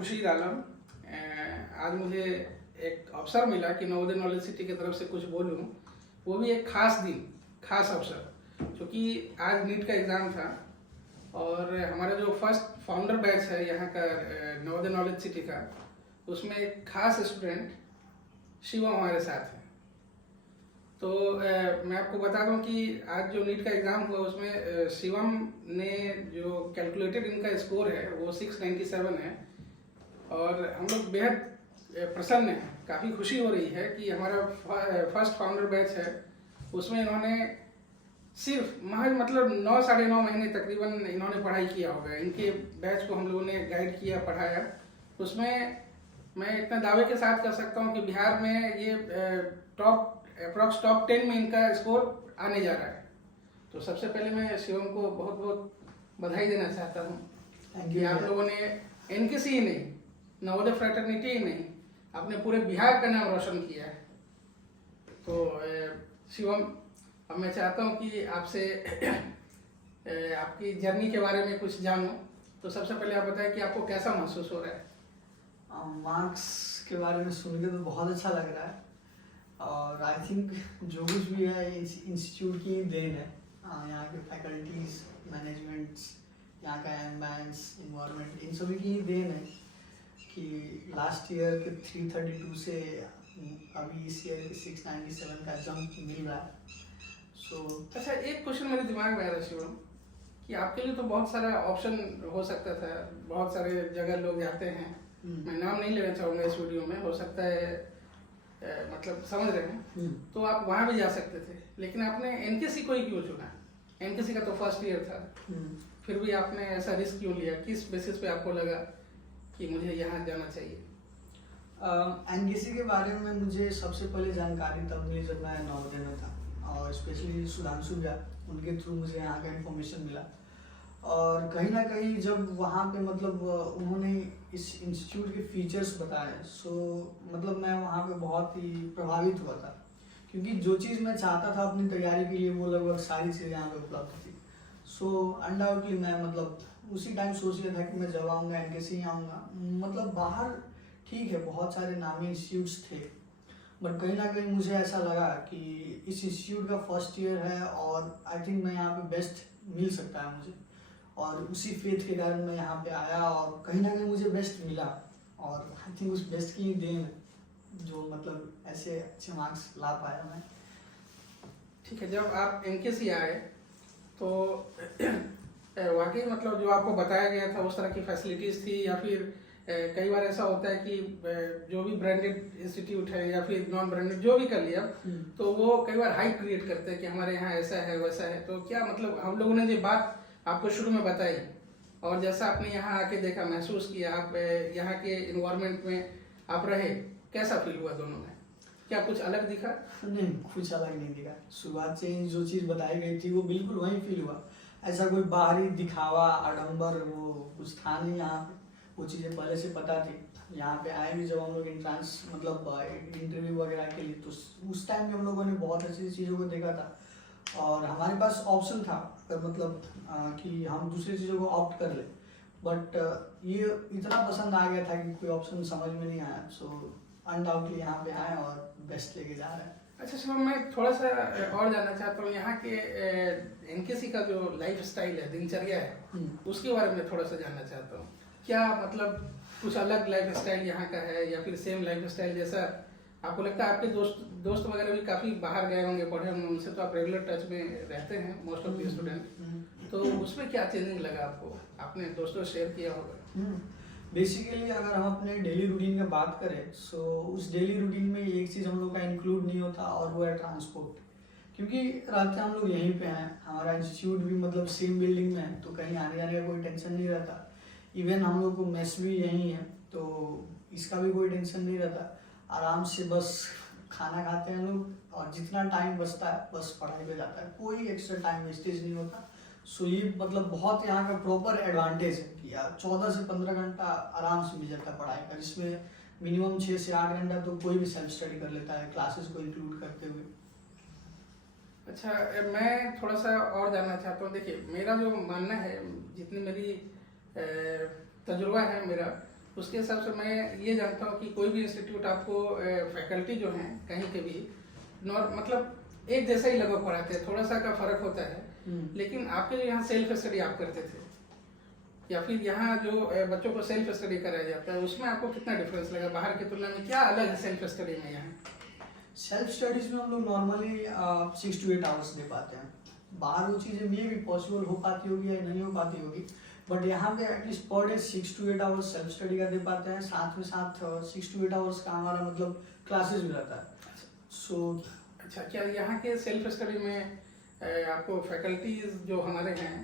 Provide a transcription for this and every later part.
खुर्शीद आलम। आज मुझे एक अवसर मिला कि नवोदय नॉलेज सिटी की तरफ से कुछ बोलूं, वो भी एक खास दिन, खास अवसर, क्योंकि आज नीट का एग्ज़ाम था और हमारा जो फर्स्ट फाउंडर बैच है यहाँ का नवोदय नॉलेज सिटी का, उसमें एक खास स्टूडेंट शिवम हमारे साथ है। तो मैं आपको बता दूं कि आज जो नीट का एग्ज़ाम हुआ उसमें शिवम ने जो कैलकुलेटेड इनका स्कोर है वो 697 है और हम लोग बेहद प्रसन्न हैं। काफ़ी खुशी हो रही है कि हमारा फर्स्ट फाउंडर बैच है उसमें इन्होंने सिर्फ महज मतलब 9 साढ़े 9 महीने तकरीबन इन्होंने पढ़ाई किया होगा। इनके बैच को हम लोगों ने गाइड किया, पढ़ाया। उसमें मैं इतना दावे के साथ कर सकता हूँ कि बिहार में ये अप्रॉक्स टॉप 10 में इनका स्कोर आने जा रहा है। तो सबसे पहले मैं शिवम को बहुत बहुत बधाई देना चाहता हूँ कि आप लोगों ने एनकेसी ही नहीं, नवोदय फ्रेटर्निटी ही नहीं, अपने पूरे बिहार का नाम रोशन किया है। तो शिवम, अब मैं चाहता हूँ कि आपसे आपकी जर्नी के बारे में कुछ जानूं। तो सबसे पहले आप बताएं कि आपको कैसा महसूस हो रहा है? मार्क्स के बारे में सुन के तो बहुत अच्छा लग रहा है और आई थिंक जो कुछ भी है इस इंस्टीट्यूट की देन है। यहाँ के फैकल्टीज, मैनेजमेंट्स, यहाँ का एम्बियंस, इन्वायरमेंट, इन सभी की ही देन है कि लास्ट ईयर के 332 से अभी इस ईयर के 697 का जंप मिल रहा है। अच्छा, एक क्वेश्चन मेरे दिमाग में आ रहा है शिवम कि आपके लिए तो बहुत सारा ऑप्शन हो सकता था, बहुत सारे जगह लोग जाते हैं। मैं नाम नहीं लेना चाहूँगा इस वीडियो में, हो सकता है मतलब समझ रहे हैं, तो आप वहाँ भी जा सकते थे, लेकिन आपने एनकेसी को ही क्यों चुना? एनकेसी का तो फर्स्ट ईयर था, फिर भी आपने ऐसा रिस्क क्यों लिया? किस बेसिस पे आपको लगा कि मुझे यहाँ जाना चाहिए? एनकेसी के बारे में मुझे सबसे पहले जानकारी तब मिली जब मैं नवोदय में था और स्पेशली सुधांशु भैया, उनके थ्रू मुझे यहाँ का इन्फॉर्मेशन मिला। और कहीं ना कहीं जब वहाँ पे मतलब उन्होंने इस इंस्टीट्यूट के फीचर्स बताए, सो मतलब मैं वहाँ पे बहुत ही प्रभावित हुआ था, क्योंकि जो चीज़ मैं चाहता था अपनी तैयारी के लिए वो लगभग सारी चीज़ें यहाँ पे उपलब्ध थी। सो अनडाउटली मैं मतलब उसी टाइम सोच लिया था कि मैं जब आऊँगा एनकेसी ही आऊँगा। मतलब बाहर ठीक है बहुत सारे नामी इंस्टीट्यूट्स थे, बट कहीं ना कहीं मुझे ऐसा लगा कि इस इंस्टीट्यूट का फर्स्ट ईयर है और आई थिंक मैं यहाँ पे बेस्ट मिल सकता है मुझे, और उसी फेथ के कारण मैं यहाँ पे आया और कहीं ना कहीं मुझे बेस्ट मिला। और आई थिंक उस बेस्ट की देन जो मतलब ऐसे अच्छे मार्क्स ला पाया मैं। ठीक है, जब आप एनकेसी आए तो वाकई मतलब जो आपको बताया गया था उस तरह की फैसिलिटीज़ थी, या फिर कई बार ऐसा होता है कि जो भी ब्रांडेड इंस्टीट्यूट है या फिर नॉन ब्रांडेड जो भी कर लिया, तो वो कई बार हाइप क्रिएट करते हैं कि हमारे यहाँ ऐसा है वैसा है। तो क्या मतलब हम लोगों ने जो बात आपको शुरू में बताई और जैसा आपने यहाँ आके देखा, महसूस किया, आप यहाँ के इन्वायरमेंट में आप रहे, कैसा फील हुआ दोनों में? क्या कुछ अलग दिखा? नहीं, कुछ अलग नहीं दिखा। शुरुआत से ही जो चीज़ बताई गई थी वो बिल्कुल वही फील हुआ। ऐसा कोई बाहरी दिखावा, आडंबर वो कुछ था नहीं यहाँ पे। वो चीज़ें पहले से पता थी। यहाँ पे आए भी जब हम लोग इंट्रांस मतलब इंटरव्यू वगैरह के लिए, तो उस टाइम भी हम लोगों ने बहुत अच्छी चीज़ों को देखा था और हमारे पास ऑप्शन था मतलब कि हम दूसरी चीज़ों को ऑप्ट कर ले, बट ये इतना पसंद आ गया था कि कोई ऑप्शन समझ में नहीं आया। सो अनडाउटली यहाँ पे आए और बेस्ट लेके जा रहे हैं। अच्छा शिवम, मैं थोड़ा सा और जानना चाहता हूँ, यहाँ के एनकेसी का जो लाइफ स्टाइल है, दिनचर्या है, उसके बारे में थोड़ा सा जानना चाहता हूँ। क्या मतलब कुछ अलग लाइफ स्टाइल यहाँ का है या फिर सेम लाइफ स्टाइल जैसा आपको लगता है? आपके दोस्त वगैरह भी काफ़ी बाहर गए होंगे, पढ़े होंगे, उनसे तो आप रेगुलर टच में रहते हैं, मोस्ट ऑफ द स्टूडेंट, तो उसमें क्या चेंजिंग लगा आपको? आपने दोस्तों से शेयर किया होगा। बेसिकली अगर हम अपने डेली रूटीन की बात करें, सो उस डेली रूटीन में एक चीज़ हम लोग का इंक्लूड नहीं होता और वो है ट्रांसपोर्ट। क्योंकि रहते हम लोग यहीं पे हैं, हमारा इंस्टीट्यूट भी मतलब सेम बिल्डिंग में है, तो कहीं आने जाने का कोई टेंशन नहीं रहता। इवन हम लोग को मेस भी यहीं है, तो इसका भी कोई टेंशन नहीं रहता। आराम से बस खाना खाते हैं लोग और जितना टाइम बचता है बस पढ़ाई पे जाता है, कोई एक्स्ट्रा टाइम वेस्टेज नहीं होता। सो ये मतलब बहुत यहाँ का प्रॉपर एडवांटेज है कि यार 14 से 15 घंटा आराम से मिल जाता है पढ़ाई का, जिसमें मिनिमम 6 से 8 घंटा तो कोई भी सेल्फ स्टडी कर लेता है, क्लासेस को इंक्लूड करते हुए। अच्छा, मैं थोड़ा सा और जानना चाहता हूँ। देखिए, मेरा जो मानना है, जितनी मेरी तजुर्बा है मेरा, उसके हिसाब से मैं ये जानता हूँ कि कोई भी इंस्टीट्यूट आपको फैकल्टी जो हैं कहीं के भी मतलब एक जैसा ही लगभग पढ़ाते हैं, थोड़ा सा का फर्क होता है। लेकिन आपके यहाँ सेल्फ स्टडी आप करते थे या फिर यहाँ जो बच्चों को सेल्फ स्टडी कराया जाता है उसमें आपको कितना डिफरेंस लगा? बाहर की तुलना में क्या अलग है सेल्फ स्टडी में यहाँ? सेल्फ स्टडीज में हम लोग नॉर्मली 6 to 8 आवर्स दे पाते हैं। बाहर वो चीज़ें मे भी पॉसिबल हो पाती होगी या नहीं हो पाती होगी, बट यहाँ पे at least per day 6 to 8 hours self study का दे पाते हैं। साथ में साथ 6 to 8 आवर्स का हमारा मतलब क्लासेस भी रहता है। सो अच्छा, क्या यहाँ के सेल्फ स्टडी में आपको फैकल्टीज जो हमारे हैं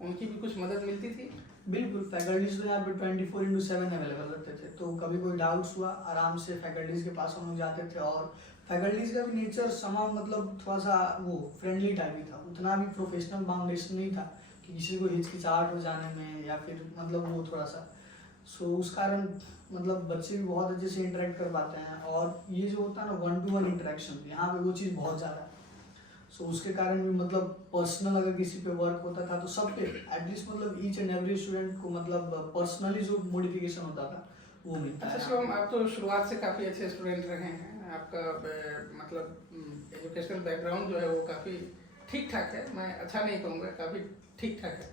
उनकी भी कुछ मदद मिलती थी? बिल्कुल, फैकल्टीज तो यहाँ पे 24/7 अवेलेबल रहते थे, तो कभी कोई डाउट्स हुआ आराम से फैकल्टीज के पास हम लोग जाते थे। और फैकल्टीज का भी नेचर समा मतलब थोड़ा सा वो फ्रेंडली टाइप ही था, उतना भी प्रोफेशनल बाउंडेशन नहीं था कि किसी को हिचकिचाहट हो जाने में या फिर मतलब वो थोड़ा सा। सो उस कारण मतलब बच्चे भी बहुत अच्छे से इंटरेक्ट कर पाते हैं। और ये जो होता है ना 1-to-1 इंटरेक्शन, यहाँ पे वो चीज़ बहुत ज़्यादा है। सो उसके कारण भी मतलब पर्सनल अगर किसी पे वर्क होता था तो सब पे एटलीस्ट मतलब ईच एंड एवरी स्टूडेंट को मतलब पर्सनली जो मोडिफिकेशन होता था वो मिलता है। अच्छा शिवम, आप तो शुरुआत से काफ़ी अच्छे स्टूडेंट रहे हैं, आपका मतलब एजुकेशनल बैकग्राउंड जो है वो काफ़ी ठीक ठाक है, मैं अच्छा नहीं कहूँगा, काफ़ी ठीक ठाक है।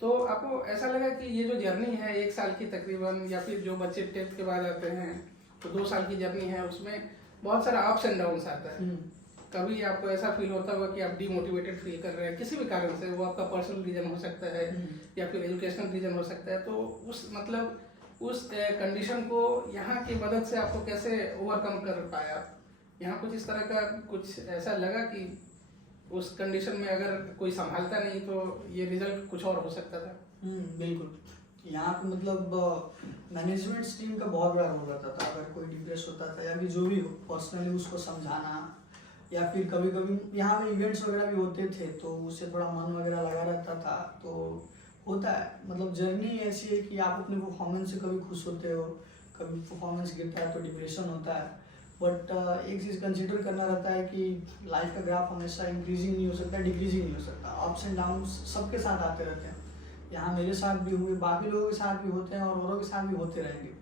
तो आपको ऐसा लगा कि ये जो जर्नी है 1 साल की तकरीबन, या फिर जो बच्चे 10th के बाद आते हैं तो 2 साल की जर्नी है, उसमें बहुत सारा अप्स एंड डाउन्स आता है। कभी आपको ऐसा फील होता होगा कि आप डीमोटिवेटेड फील कर रहे हैं किसी भी कारण से, वो आपका पर्सनल रीजन हो सकता है या फिर एजुकेशनल रीजन हो सकता है, तो उस मतलब उस कंडीशन को यहाँ की मदद से आपको कैसे ओवरकम कर पाया? यहाँ कुछ इस तरह का कुछ ऐसा लगा कि उस कंडीशन में अगर कोई संभालता नहीं तो ये रिजल्ट कुछ और हो सकता था? बिल्कुल, यहाँ पे मतलब मैनेजमेंट टीम का बहुत बड़ा रोल रहता था। अगर कोई डिप्रेस होता था या फिर जो भी हो, पर्सनली उसको समझाना, या फिर कभी कभी यहाँ पे इवेंट्स वगैरह भी होते थे तो उससे थोड़ा मन वगैरह लगा रहता था। तो होता है मतलब जर्नी ऐसी है कि आप अपने परफॉर्मेंस से कभी खुश होते हो, कभी परफॉर्मेंस गिरता है तो डिप्रेशन होता है। बट एक चीज़ कंसिडर करना रहता है कि लाइफ का ग्राफ हमेशा इंक्रीजिंग नहीं हो सकता, डिक्रीजिंग नहीं हो सकता। अप्स एंड डाउन्स सबके साथ आते रहते हैं, यहाँ मेरे साथ भी हुए, बाकी लोगों के साथ भी होते हैं और औरों के साथ भी होते रहेंगे।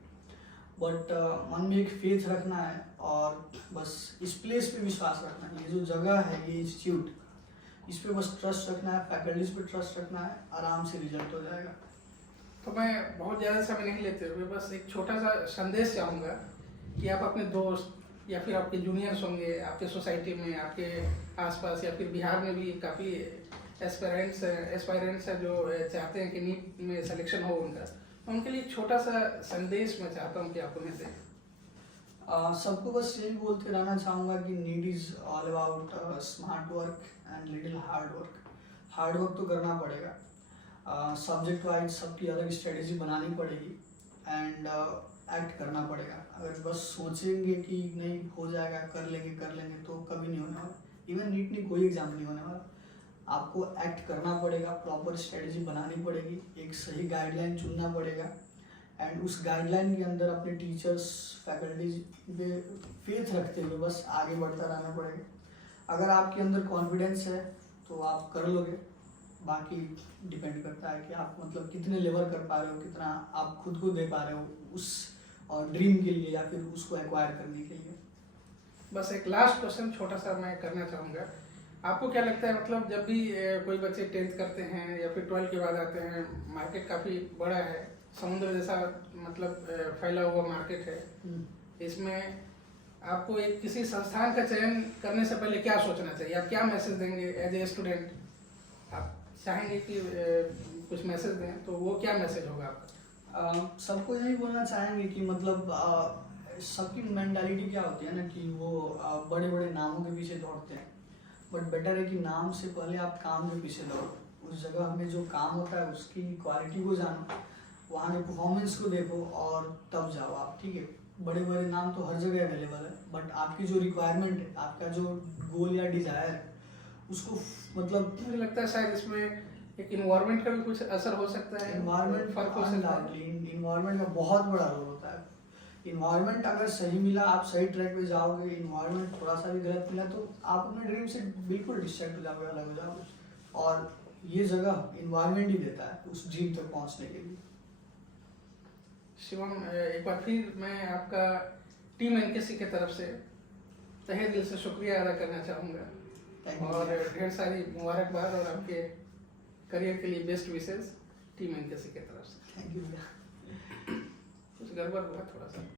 बट मन में एक फेथ रखना है और बस इस प्लेस पे विश्वास रखना है। ये जो जगह है, ये इंस्टीट्यूट, इस पे बस ट्रस्ट रखना है, फैकल्टीज पे ट्रस्ट रखना है, आराम से रिजल्ट हो जाएगा। तो मैं बहुत ज़्यादा समय नहीं लेते हुए बस एक छोटा सा संदेश चाहूँगा कि आप अपने दोस्त या फिर आपके जूनियर्स होंगे, आपके सोसाइटी में, आपके आसपास या फिर बिहार में भी काफ़ी एस्पायरेंट्स हैं जो चाहते हैं कि नीट में सिलेक्शन हो उनके लिए छोटा सा संदेश मैं चाहता हूँ कि आप उन्हें दें। सबको बस यही बोलते रहना चाहूँगा कि need is all about smart work and little hard work. Hard work तो करना पड़ेगा, सब्जेक्ट वाइज सबकी अलग स्ट्रेटेजी बनानी पड़ेगी एंड एक्ट करना पड़ेगा। अगर बस सोचेंगे कि नहीं हो जाएगा, कर लेंगे तो कभी नहीं होने वाला। इवन नीट नहीं, कोई एग्जाम नहीं होने वाला। आपको एक्ट करना पड़ेगा, प्रॉपर स्ट्रेटेजी बनानी पड़ेगी, एक सही गाइडलाइन चुनना पड़ेगा एंड उस गाइडलाइन के अंदर अपने टीचर्स फैकल्टीज पे फेथ रखते हुए बस आगे बढ़ता रहना पड़ेगा। अगर आपके अंदर कॉन्फिडेंस है तो आप कर लोगे, बाकी डिपेंड करता है कि आप मतलब कितने लेवल कर पा रहे हो, कितना आप खुद को दे पा रहे हो उस ड्रीम के लिए या फिर उसको एक्वायर करने के लिए। बस एक लास्ट क्वेश्चन छोटा सा मैं करना चाहूँगा, आपको क्या लगता है मतलब जब भी कोई बच्चे 10th करते हैं या फिर 12th के बाद आते हैं, मार्केट काफ़ी बड़ा है, समुद्र जैसा मतलब फैला हुआ मार्केट है, इसमें आपको एक किसी संस्थान का चयन करने से पहले क्या सोचना चाहिए? आप क्या मैसेज देंगे एज ए स्टूडेंट? आप चाहेंगे कि कुछ मैसेज दें तो वो क्या मैसेज होगा आपका? सबको यही बोलना चाहेंगे कि मतलब सबकी मेंटालिटी क्या होती है ना कि वो बड़े बड़े नामों के पीछे दौड़ते हैं, बट बेटर है कि नाम से पहले आप काम के पीछे दौड़ो। उस जगह में जो काम होता है उसकी क्वालिटी को जानो, वहाँ के परफॉर्मेंस को देखो और तब जाओ आप। ठीक है, बड़े बड़े नाम तो हर जगह अवेलेबल है, बट आपकी जो रिक्वायरमेंट है, आपका जो गोल या डिज़ायर है, उसको मतलब मुझे लगता है शायद इसमें एक इन्वायरमेंट का भी कुछ असर हो सकता है। इन्वायरमेंट फर्क हो सकता है। इन्वायरमेंट का बहुत बड़ा रोल होता है। इन्वायरमेंट अगर सही मिला, आप सही ट्रैक पे जाओगे। इन्वायरमेंट थोड़ा सा भी गलत मिला तो आप अपने ड्रीम से बिल्कुल डिस्ट्रैक्ट हो जाओगे, अलग हो जाओगे। और ये जगह इन्वायरमेंट ही देता है उस ड्रीम तक पहुंचने के लिए। शिवम, एक बार फिर मैं आपका टीम एनकेसी की तरफ से तहे दिल से शुक्रिया अदा करना चाहूँगा Thank you. और ढेर सारी मुबारकबाद और आपके करियर के लिए बेस्ट विशेष टीम एनकेसी की तरफ से। Thank you. कुछ गड़बड़ हुआ थोड़ा सा।